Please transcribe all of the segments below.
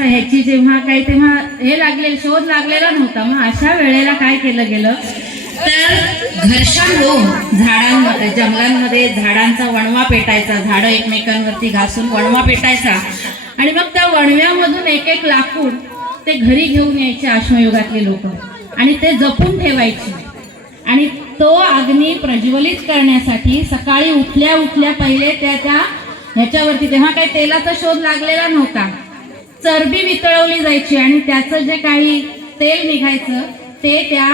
करायचा ह्याची जेव्हा काही तेव्हा हे लागले शोध लागलेला नव्हता. मग अशा वेळेला काय केलं गेलं तर घर्षण होऊन झाडांमध्ये जंगलांमध्ये झाडांचा वणवा पेटायचा, झाडं एकमेकांवरती घासून वणवा पेटायचा आणि मग त्या वणव्यामधून एक एक लाकूड ते घरी घेऊन यायचे अश्मयुगातले लोक आणि ते जपून ठेवायचे. आणि तो अग्नी प्रज्वलित करण्यासाठी सकाळी उठल्या उठल्या पहिले त्या ह्याच्यावरती, तेव्हा काही तेलाचा शोध लागलेला नव्हता, चरबी वितळवली जायची आणि त्याचं जे काही तेल निघायचं ते त्या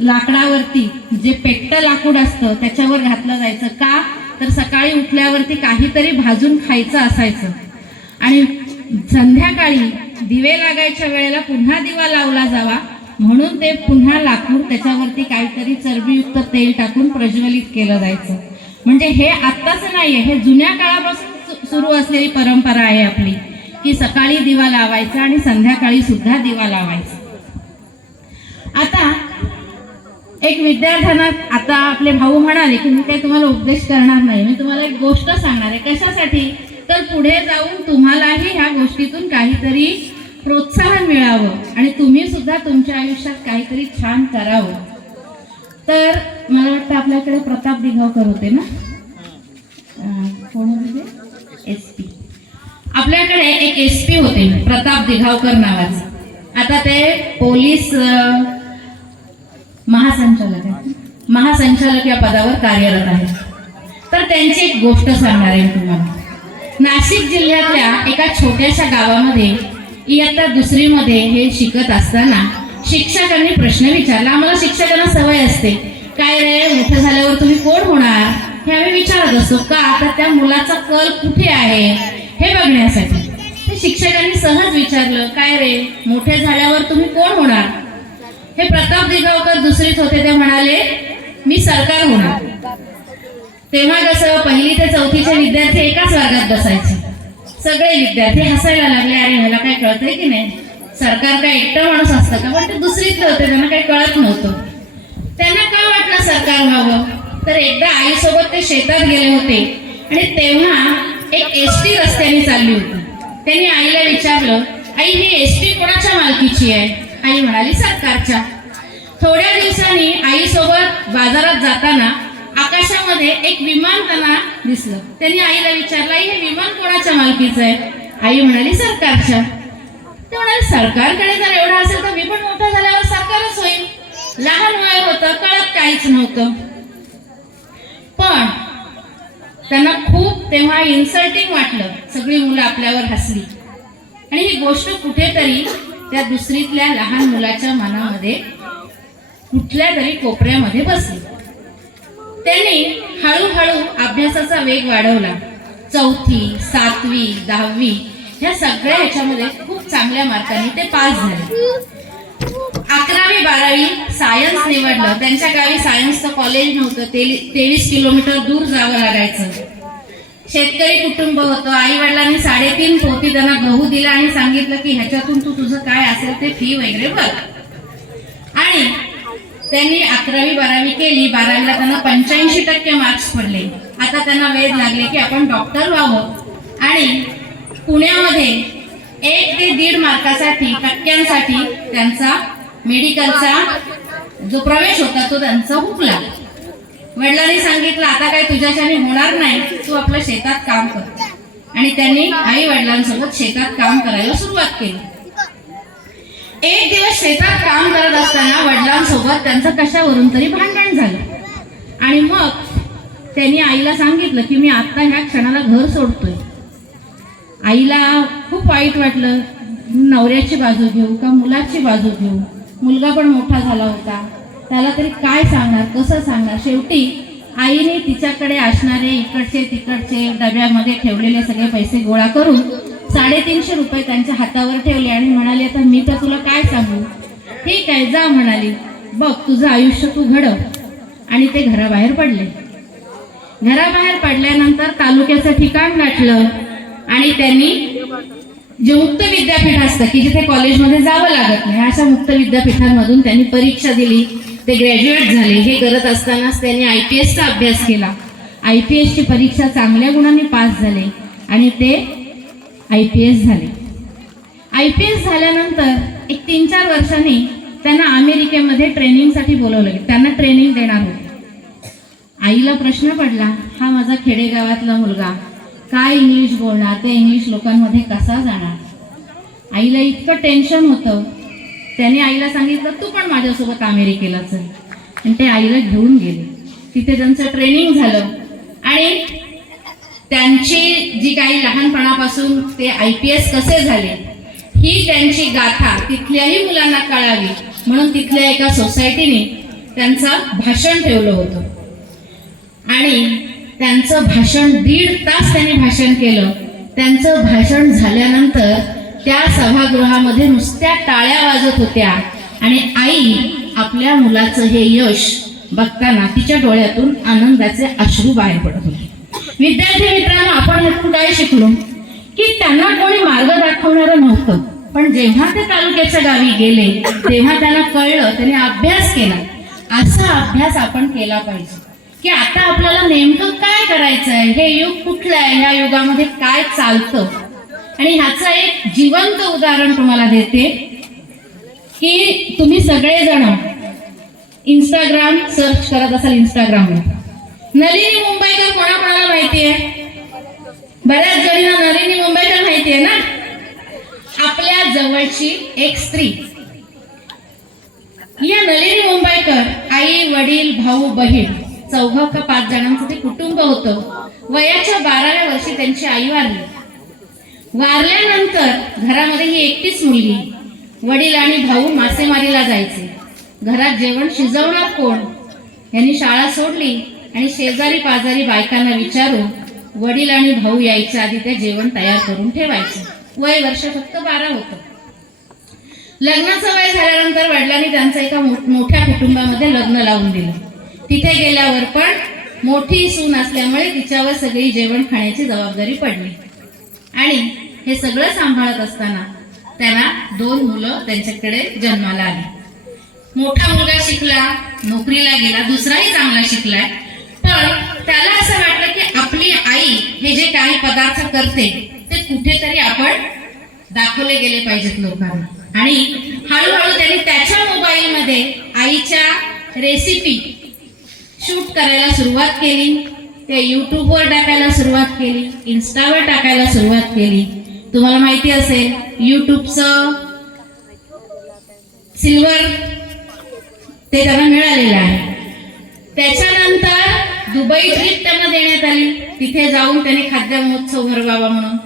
लाकडावरती, जे पेट्ट लाकूड असतं त्याच्यावर घातलं जायचं. का तर सकाळी उठल्यावरती काहीतरी भाजून खायचं असायचं आणि संध्याकाळी दिवे लागायच्या वेळेला पुन्हा दिवा लावला जावा म्हणून ते पुन्हा लाकूड त्याच्यावरती काहीतरी चरबीयुक्त तेल टाकून प्रज्वलित केलं जायचं. म्हणजे हे आत्ताच नाहीये, हे जुन्या काळापासून सुरू असलेली परंपरा आहे आपली की सकाळी दिवा लावायचा आणि संध्याकाळी सुद्धा दिवा लावायचा. आता एक विद्यार्थ्यांना, आता आपले भाऊ म्हणाले की मी काही तुम्हाला उपदेश करणार नाही, मी तुम्हाला एक गोष्ट सांगणार आहे. कशासाठी तर पुढे जाऊन तुम्हालाही ह्या गोष्टीतून काहीतरी प्रोत्साहन मिळावं आणि तुम्ही सुद्धा तुमच्या आयुष्यात काहीतरी छान करावं. तर मला वाटतं आपल्याकडे प्रताप दिघावकर होते ना, कोण होते, SP. आपल्याकडे एक SP होते प्रताप दिघावकर नावाचे. आता ते पोलीस महासंचालक या पदावर कार्यरत आहेत. तर त्यांची एक गोष्ट सांगणार आहे तुम्हाला. नाशिक जिल्ह्यातल्या एका छोट्याशा गावामध्ये इयत्ता दुसरीमध्ये हे शिकत असताना शिक्षकांनी प्रश्न विचारला. आम्हाला शिक्षकांना सवय असते, काय रे मोठं झाल्यावर तुम्ही कोण होणार हे आम्ही विचारत असतो. का तर त्या मुलाचा कल कुठे आहे हे बघण्यासाठी. ते शिक्षकांनी सहज विचारलं, काय रे मोठे झाल्यावर तुम्ही कोण होणार. हे प्रताप दिघावकर दुसरीत होते. ते म्हणाले, मी सरकार होणार. तेव्हा कसं पहिली ते चौथीचे विद्यार्थी एकाच वर्गात बसायचे. सगळे विद्यार्थी हसायला लागले, अरे ह्याला काय कळतंय की नाही, सरकार काय एकटं माणूस असतं का. पण ते दुसरीतले होते, त्यांना काही कळत नव्हतं. त्यांना काय वाटलं सरकार व्हावं. तर एकदा आईसोबत ते शेतात गेले होते आणि तेव्हा एक SD रस्त्याने चालली होती. त्यांनी आईला विचारलं, आई ही SD कोणाच्या मालकीची आहे. आई म्हणाली, सरकारच्या. थोड्या दिवसांनी आईसोबत बाजारात जाताना आकाशामध्ये एक विमान त्यांना दिसलं. त्यांनी आईला विचारलं, आई हे विमान कोणाच्या मालकीचं आहे. आई म्हणाली, सरकारच्या. ते म्हणाले, सरकारकडे जर एवढं असेल तर मी पण मोठा झाल्यावर सरकारच होईल. लहान वय होतं, कळत काहीच नव्हतं. पण त्यांना खूप तेव्हा इन्सल्टिंग वाटलं. सगळी मुलं आपल्यावर हसली आणि ही गोष्ट कुठेतरी त्या दुसरीतल्या लहान मुलाच्या मनामध्ये कुठल्या तरी कोपऱ्यामध्ये बसली. त्यांनी हळूहळू अभ्यासाचा वेग वाढवला. 4थी, 7वी, 10वी ह्या सगळ्या ह्याच्यामध्ये खूप चांगल्या मार्कांनी ते पास झाले. 11वी 12वी सायन्स निवडलं. त्यांच्या गावी सायन्सचं कॉलेज नव्हतं, 23 किलोमीटर दूर जावं लागायचं. शेतकरी कुटुंब होतं. आई वडिलांनी 3.5 पोती त्यांना गहू दिला आणि सांगितलं की ह्याच्यातून तू तुझं काय असेल ते फी वगैरे बघ. आणि त्यांनी 11वी 12वी केली. 12वीला त्यांना 85% मार्क्स पडले. आता त्यांना वेध लागले की आपण डॉक्टर व्हावं आणि पुण्यामध्ये 1 ते 1.5 मार्कासाठी टक्क्यांसाठी त्यांचा मेडिकलचा जो प्रवेश होता तो त्यांचा हुकला. वडिलांनी सांगितलं, आता काय तुझ्याच्याने होणार नाही, तू आपलं शेतात काम कर. आणि त्यांनी आई वडिलांसोबत शेतात काम करायला सुरुवात केली. एक दिवस शेतात काम करत असताना वडिलांसोबत त्यांचं कशावरून तरी भांडण झालं आणि मग त्यांनी आईला सांगितलं की मी आता ह्या क्षणाला घर सोडतोय. आईला खूप वाईट वाटलं, नवऱ्याची बाजू घेऊ का मुलाची बाजू घेऊ. मुलगा पण मोठा झाला होता, त्याला तरी काय सांगणार, कसं सांगणार. शेवटी आईने तिच्याकडे असणारे इकडचे तिकडचे डब्यामध्ये ठेवलेले सगळे पैसे गोळा करून 350 रुपये त्यांच्या हातावर ठेवले आणि म्हणाली, आता मी तर तुला काय सांगू. ठीक आहे जा म्हणाली, बघ तुझं आयुष्य तू घडव. आणि ते घराबाहेर पडले. घराबाहेर पडल्यानंतर तालुक्याचं ठिकाण गाठलं आणि त्यांनी जे मुक्त विद्यापीठ असतं की जिथे कॉलेजमध्ये जावं लागत नाही, अशा मुक्त विद्यापीठांमधून त्यांनी परीक्षा दिली. ते ग्रॅज्युएट झाले. हे करत असतानाच त्यांनी IPSचा अभ्यास केला. IPSची परीक्षा चांगल्या गुणांनी पास झाले आणि ते IPS झाले. IPS झाल्यानंतर एक 3-4 वर्षांनी त्यांना अमेरिकेमध्ये ट्रेनिंगसाठी बोलवलं. त्यांना ट्रेनिंग देणार होते. आईला प्रश्न पडला, हा माझा खेडेगावातला मुलगा काय इंग्लिश बोलणार, ते इंग्लिश लोकांमध्ये कसा जाणार. आईला इतकं टेन्शन होतं. त्याने आईला सांगितलं, तू पण माझ्यासोबत अमेरिकेला चल. आणि ते आईला घेऊन गेले. तिथे त्यांचं ट्रेनिंग झालं आणि त्यांची जी काही लहानपणापासून ते IPS कसे झाले ही त्यांची गाथा तिथल्याही मुलांना कळावी म्हणून तिथल्या एका सोसायटीने त्यांचं भाषण ठेवलं होतं. आणि त्यांचं भाषण 1.5 तास त्यांनी भाषण केलं. त्यांचं भाषण झाल्यानंतर त्या सभागृहामध्ये नुसत्या टाळ्या वाजत होत्या आणि आई आपल्या मुलाचं हे यश बघताना तिच्या डोळ्यातून आनंदाचे अश्रू बाहेर पडत होते. विद्यार्थी मित्रांनो, आपण यातून काय शिकलो की त्यांना कोणी मार्ग दाखवणारं नव्हतं, पण जेव्हा ते तालुक्याच्या गावी गेले तेव्हा त्यांना कळलं, त्यांनी अभ्यास केला. असा अभ्यास आपण केला पाहिजे की आता आपल्याला नेमकं काय करायचं आहे, हे युग कुठलं आहे, ह्या युगामध्ये काय चालतं. आणि ह्याचं एक जिवंत उदाहरण तुम्हाला देते की तुम्ही सगळेजण इंस्टाग्राम सर्च करत असाल. इंस्टाग्रामवर नलिनी मुंबईकर कोणाकोणाला माहिती आहे? बऱ्याच जणींना नलिनी मुंबईकर माहिती आहे ना. आपल्या जवळची एक स्त्री. या नलिनी मुंबईकर आई वडील भाऊ बहीण 4 का 5 जणांचं ते कुटुंब होतं. वयाच्या 12व्या वर्षी त्यांची आई वारली. वारल्यानंतर घरामध्ये ही एकटीच मुलगी. वडील आणि भाऊ मासेमारीला जायचे. घरात जेवण शिजवणार कोण? यांनी शाळा सोडली आणि शेजारी पाजारी बायकांना विचारून वडील आणि भाऊ यायच्या आधी ते जेवण तयार करून ठेवायचे. वय वर्ष फक्त 12 होतं. लग्नाचं वय झाल्यानंतर वडिलांनी त्यांचं एका मोठ्या कुटुंबामध्ये लग्न लावून दिलं. तिथे गेल्यावर पण मोठी सून असल्यामुळे तिच्यावर सगळी जेवण खाण्याची जबाबदारी पडली. आणि हे सगळं सांभाळत असताना त्यांना 2 मुलं त्यांच्याकडे जन्माला आली. मोठा मुलगा शिकला, नोकरीला गेला, दुसराही चांगला शिकलाय. पण त्याला असं वाटलं की आपली आई हे जे काही पदार्थ करते ते कुठेतरी आपण दाखवले गेले पाहिजेत लोकांना. आणि हळूहळू त्यांनी त्याच्या मोबाईलमध्ये आईच्या रेसिपी शूट करायला सुरुवात केली. ते यूट्यूबवर टाकायला सुरुवात केली, इन्स्टावर टाकायला सुरुवात केली. तुम्हाला माहिती असेल यूट्यूबचं सिल्वर ते त्यांना मिळालेलं आहे. त्याच्यानंतर दुबई ट्रिप त्यांना देण्यात आली. तिथे जाऊन त्यांनी खाद्य महोत्सव भरवावा म्हणून.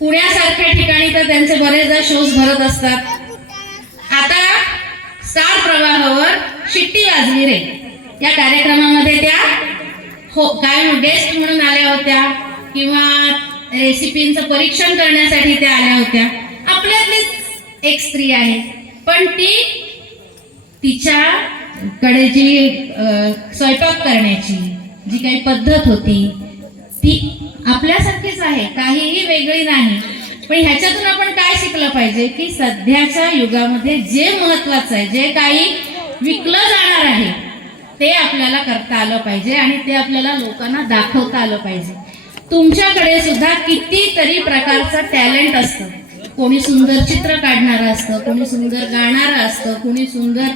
पुण्यासारख्या ठिकाणी तर त्यांचे बरेचदा शोज भरत असतात. आता स्टार प्रवाहावर शिट्टी वाजली रे या कार्यक्रमामध्ये त्या काय गेस्ट म्हणून आल्या होत्या किंवा रेसिपींचं परीक्षण करण्यासाठी त्या आल्या होत्या. आपल्यातलीच एक स्त्री आहे, पण ती तिच्याकडे जी स्वयंपाक करण्याची जी काही पद्धत होती ती आपल्यासारखीच आहे, काहीही वेगळी नाही. पण ह्याच्यातून आपण काय शिकलं पाहिजे की सध्याच्या युगामध्ये जे महत्वाचं आहे, जे काही विकलं जाणार आहे ते आपल्याला करता आलं पाहिजे आणि ते आपल्याला लोकांना दाखवता आलं पाहिजे. तुमच्याकडे सुद्धा कितीतरी प्रकारचं टॅलेंट असतं. कोणी सुंदर चित्र काढणारं असतं, कोणी सुंदर गाणारं असतं, कोणी सुंदर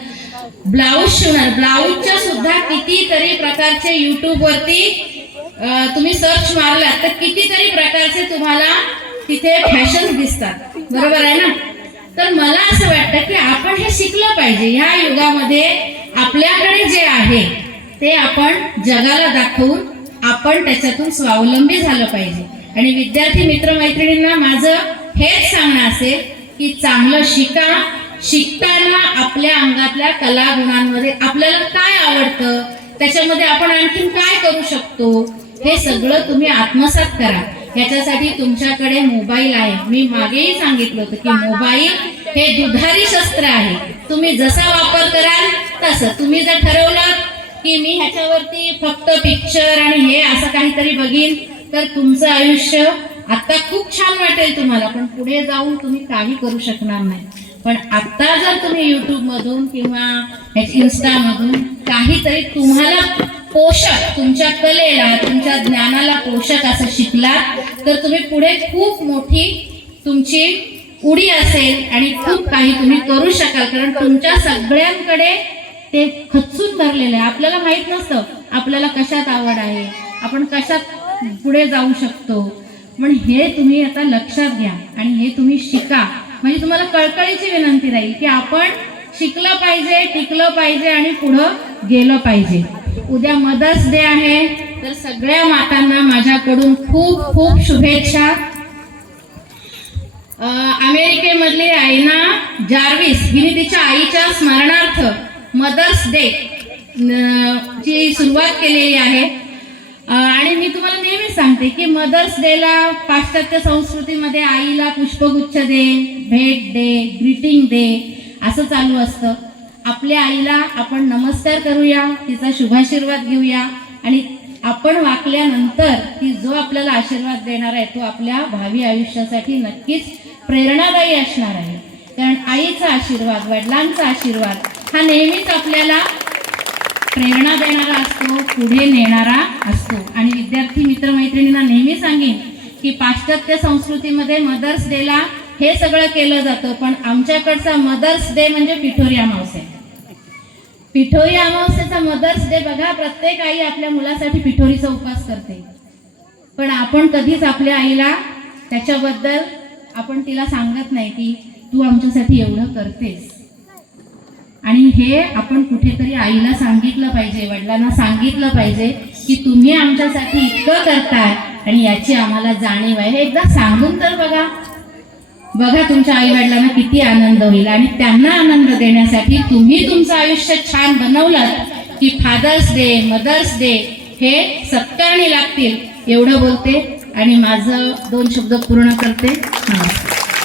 ब्लाऊज शिवणार. ब्लाऊजच्या सुद्धा कितीतरी प्रकारचे यूट्यूबवरती तुम्ही सर्च मारलात तर कितीतरी प्रकारचे तुम्हाला तिथे फॅशन दिसतात, बरोबर आहे ना. तर मला असं वाटतं की आपण हे शिकलं पाहिजे. ह्या युगामध्ये आपल्याकडे जे आहे ते आपण जगाला दाखवून आपण त्याच्यातून स्वावलंबी झालं पाहिजे. आणि विद्यार्थी मित्रमैत्रिणींना माझं हेच सांगणं असेल की चांगलं शिका. शिकताना आपल्या अंगातल्या कलागुणांमध्ये आपल्याला काय आवडतं, त्याच्यामध्ये आपण आणखीन काय करू शकतो हे सगळं तुम्ही आत्मसात करा. ह्याच्यासाठी तुमच्याकडे मोबाईल आहे. मी मागेही सांगितलं होतं की मोबाईल हे दुधारी शस्त्र आहे. तुम्ही जसा वापर कराल तसं. तुम्ही जर ठरवलं की मी ह्याच्यावरती फक्त पिक्चर आणि हे असं काहीतरी बघीन तर तुमचं आयुष्य आता खूप छान वाटेल तुम्हाला, पण पुढे जाऊन तुम्ही काही करू शकणार नाही. पण आता जर तुम्ही यूट्यूब मधून किंवा इन्स्टामधून काहीतरी तुम्हाला पोषक, तुमच्या कलेला तुमच्या ज्ञानाला पोषक असं शिकलात तर तुम्ही पुढे खूप मोठी तुमची उडी असेल आणि खूप काही तुम्ही करू शकाल, कारण तुमच्या सगळ्यांकडे ते खचून धरलेलं आहे. आपल्याला माहित नसतं आपल्याला कशात आवड आहे, आपण कशात पुढे जाऊ शकतो. पण हे तुम्ही आता लक्षात घ्या आणि हे तुम्ही शिका. म्हणजे तुम्हाला कळकळीची विनंती राहील की आपण शिकलं पाहिजे, टिकलं पाहिजे आणि पुढं गेलं पाहिजे. उद्या मदर्स डे आहे, तर सगळ्या मातांना माझ्याकडून खूप खूप शुभेच्छा. अमेरिकेमधली आयना जार्विस हिने तिच्या आईच्या स्मरणार्थ मदर्स डे ची सुरुवात केलेली आहे. आणि मी तुम्हाला नेहमी सांगते की मदर्स डेला पाश्चात्य संस्कृतीमध्ये आईला पुष्पगुच्छ दे, भेट दे, ग्रीटिंग दे असं चालू असतं. आपल्या आईला आपण नमस्कार करूया, तिचा शुभाशीर्वाद घेऊया आणि आपण वाकल्यानंतर ती जो आपल्याला आशीर्वाद देणार आहे तो आपल्या भावी आयुष्यासाठी नक्कीच प्रेरणादायी असणार आहे. कारण आईचा आशीर्वाद, वडिलांचा आशीर्वाद हा नेहमीच आपल्याला प्रेरणा देणारा असतो, पुढे नेणारा असतो. आणि विद्यार्थी मित्रमैत्रिणींना नेहमी सांगेन की पाश्चात्य संस्कृतीमध्ये मदर्स डेला हे सगळं केलं जातं, पण आमच्याकडचा मदर्स डे म्हणजे पिठोरी अमावस्या. पिठोरी अमावस्येचा मदर्स डे बघा, प्रत्येक आई आपल्या मुलासाठी पिठोरीचा उपवास करते, पण आपण कधीच आपल्या आईला त्याच्याबद्दल आपण तिला सांगत नाही की तू आमच्यासाठी एवढं करतेस. आणि हे आपण कुठेतरी आईला सांगितलं पाहिजे, वडिलांना सांगितलं पाहिजे की तुम्ही आमच्यासाठी इतकं करताय आणि याची आम्हाला जाणीव आहे. हे एकदा सांगून तर बघा, बघा तुमच्या आई वडिलांना किती आनंद होईल. आणि त्यांना आनंद देण्यासाठी तुम्ही तुमचं आयुष्य छान बनवलं की फादर्स डे, मदर्स डे हे सत्कारणी लागतील. एवढं बोलते आणि माझं 2 शब्द पूर्ण करते. नमस्कार.